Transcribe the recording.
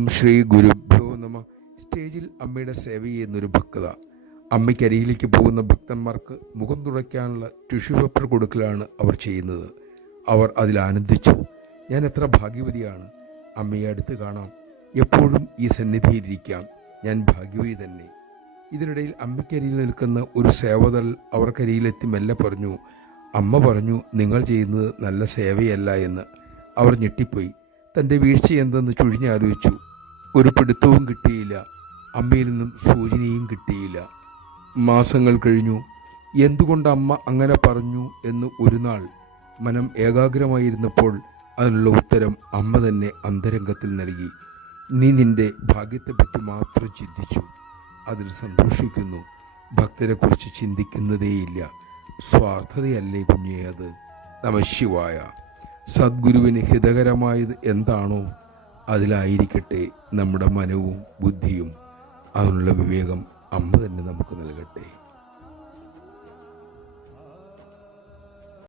ഓം ശ്രീ ഗുരുഭ്യോ നമ. സ്റ്റേജിൽ അമ്മയുടെ സേവ ചെയ്യുന്നൊരു ഭക്തത. അമ്മയ്ക്കരികിലേക്ക് പോകുന്ന ഭക്തന്മാർക്ക് മുഖം തുടയ്ക്കാനുള്ള ടിഷ്യൂ പേപ്പർ കൊടുക്കലാണ് അവർ ചെയ്യുന്നത്. അവർ അതിൽ ആനന്ദിച്ചു. ഞാൻ എത്ര ഭാഗ്യവതിയാണ്, അമ്മയെ അടുത്ത് കാണാം, എപ്പോഴും ഈ സന്നിധിയിലിരിക്കാം, ഞാൻ ഭാഗ്യവതി തന്നെ. ഇതിനിടയിൽ അമ്മയ്ക്കരികിൽ നിൽക്കുന്ന ഒരു സേവതൽ അവർക്കരികിലെത്തി മെല്ലെ പറഞ്ഞു, അമ്മ പറഞ്ഞു നിങ്ങൾ ചെയ്യുന്നത് നല്ല സേവയല്ല എന്ന്. അവർ ഞെട്ടിപ്പോയി. തൻ്റെ വീഴ്ച എന്തെന്ന് ചുഴിഞ്ഞാലോചിച്ചു. ഒരു പിടുത്തവും കിട്ടിയില്ല. അമ്മയിൽ നിന്നും സൂചനയും കിട്ടിയില്ല. മാസങ്ങൾ കഴിഞ്ഞു. എന്തുകൊണ്ട് അമ്മ അങ്ങനെ പറഞ്ഞു എന്ന് ഒരു നാൾ മനം ഏകാഗ്രമായിരുന്നപ്പോൾ അതിനുള്ള ഉത്തരം അമ്മ തന്നെ അന്തരംഗത്തിൽ നൽകി. നീ നിന്റെ ഭാഗ്യത്തെപ്പറ്റി മാത്രം ചിന്തിച്ചു, അതിൽ സന്തോഷിക്കുന്നു, ഭക്തരെക്കുറിച്ച് ചിന്തിക്കുന്നതേയില്ല. സ്വാർത്ഥതയല്ലേ കുഞ്ഞേ അത്? നമഃശിവായ. സദ്ഗുരുവിന് ഹിതകരമായത് എന്താണോ അതിലായിരിക്കട്ടെ നമ്മുടെ മനവും ബുദ്ധിയും. അതിനുള്ള വിവേകം അമ്മ തന്നെ നമുക്ക് നൽകട്ടെ.